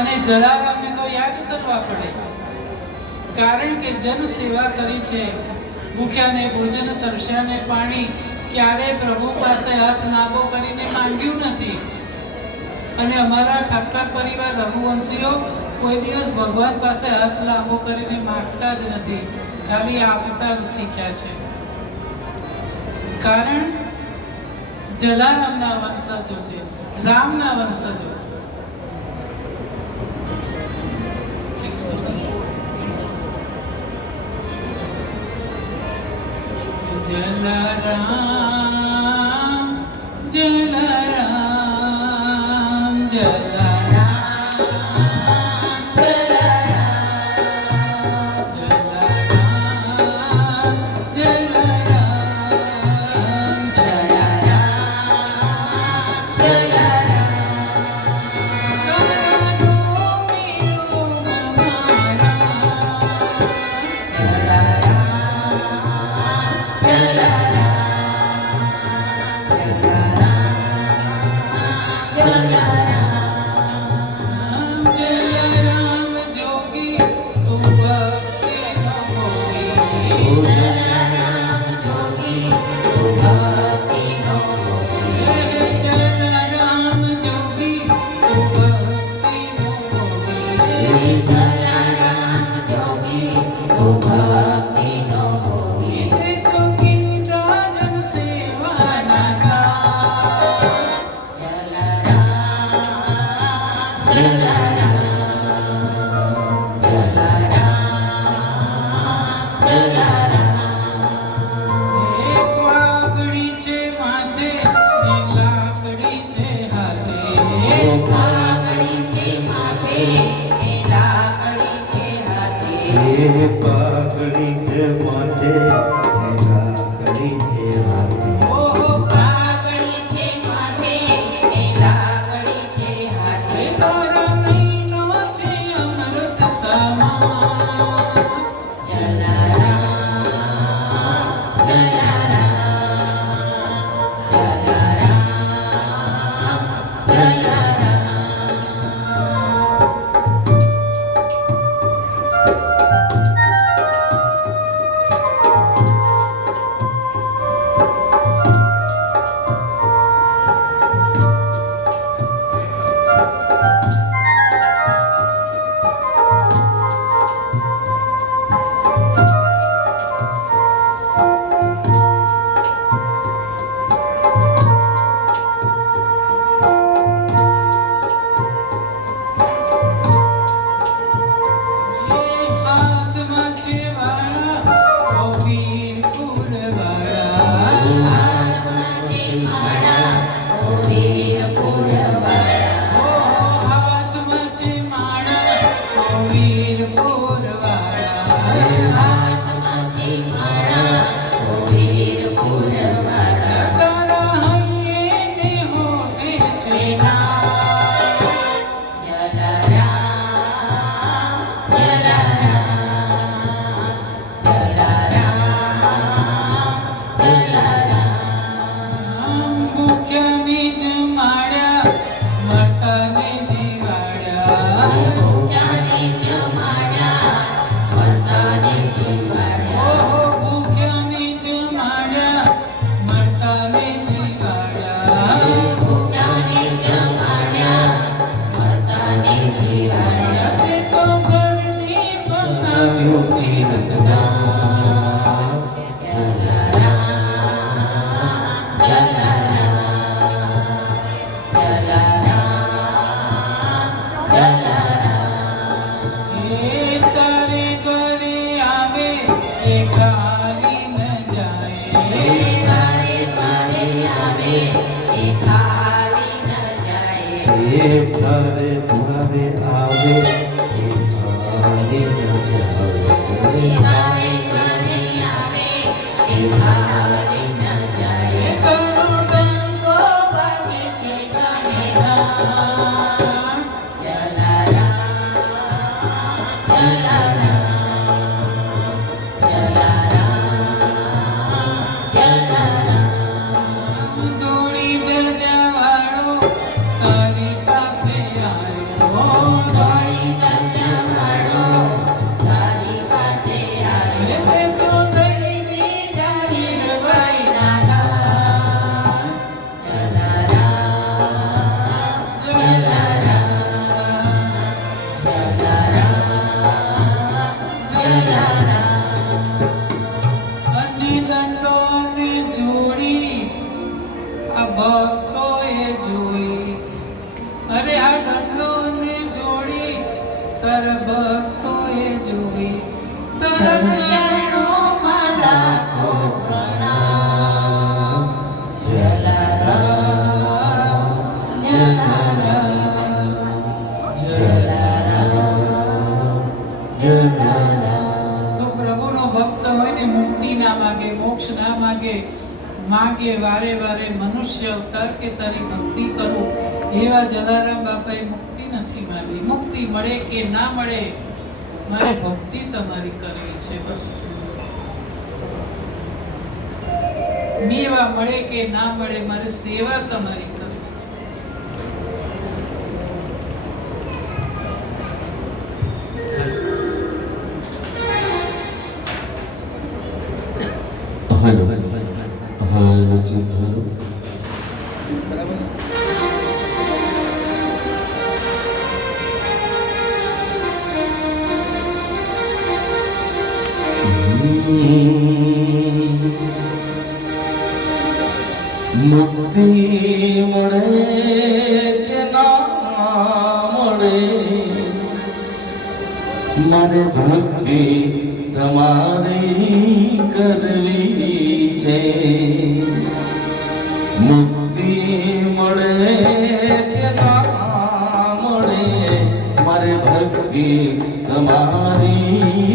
અને જલારામને તો યાદ કરવા પડે, કારણ કે જન સેવા કરી છે. ભૂખ્યાને ભોજન, તરસ્યાને પાણી, ક્યારેય પ્રભુ પાસે હાથ લાંબો કરીને માંગ્યું નથી. અને અમારા ઠક્કર પરિવાર રઘુવંશીઓ કોઈ દિવસ ભગવાન પાસે હાથ લાંબો કરીને માંગતા જ નથી, ખાલી આપતા જ શીખ્યા છે. કારણ જલારામના વંશજો છે, રામના વંશજો. જલારામ જલારામ જલારામ જલારામ જલારામ જલારામ પાઘડી છે માથે, લાકડી છે હાથે. પાઘડી છે માથે, લાકડી છે હાથે. તારા મહિનો છે અમૃત સમાન. જલારામ જલારામ જલારામ જલારામ. હાથમાં છે વાળા, ઓ વીરપુર વાળા. હાથમાં છે માળા, ઓ વીરપુર વાળા. ઓ હાથમાં છે માળા, ઓ વીરપુર વાળા. હાથમાં છે માળા, ઓ વીરપુર વાળા. તારા હૈયે ને હોઠે છે નામ. જલારામ જલારામ જલારામ જલારામ. ભૂખ્યાને જમાડ્યા, મરતાને જીવાડ્યા. ભૂખ્યાને જમાડ્યા, મરતાને જીવાડ્યા. ઓહો ભૂખ્યાને જમાડ્યા, મરતાને જીવાડ્યા. ભૂખ્યાને જમાડ્યા, મરતાને જીવાડ્યા. તે તો ઘરની બનાવ્યું તીર્થધામ. જલારામ જલારામ જલારામ જલારામ. એ તારે ઘરે આવે એ ખાલી ન જાય. તારે ઘરે આવે એ ખાલી ન જાય. એ તારે દ્વારે આવે, એ ખાલી ન આવે. તારે ઘરે આવે એ ખાલી ન જાય. એ તારો ડંકો વાગે છે ગમે ગામ. જલારામ જલારામ જલારામ જલારામ. ધૂળી ધજાવાળો તારી પાસે આવ્યો. અરે આ ધંધોને જોડી તર ભક્તોએ જોઈ તર ચરણોમાં લાખો પ્રણામ. જલારામ, જલારામ, જલારામ. તો પ્રભુનો ભક્ત હોય ને મુક્તિ ના માગે, મોક્ષ ના માગે, માગે વારે વારે મનુષ્ય અવતાર કે તારી ભક્તિ કરું. એવા જલારામ બાપાએ મુક્તિ નથી માગી. મુક્તિ મળે કે ના મળે, મારે ભક્તિ તમારી કરવી છે બસ. મેવા મળે કે ના મળે, મારે સેવા તમારી કરવી છે. હાલો હાલો ચિંત હાલો મુક્તિ મળે કે ના મળે, મારે ભક્તિ તમારી કરવી છે. મુક્તિ મળે કે ના મળે, મારે ભક્તિ તમારી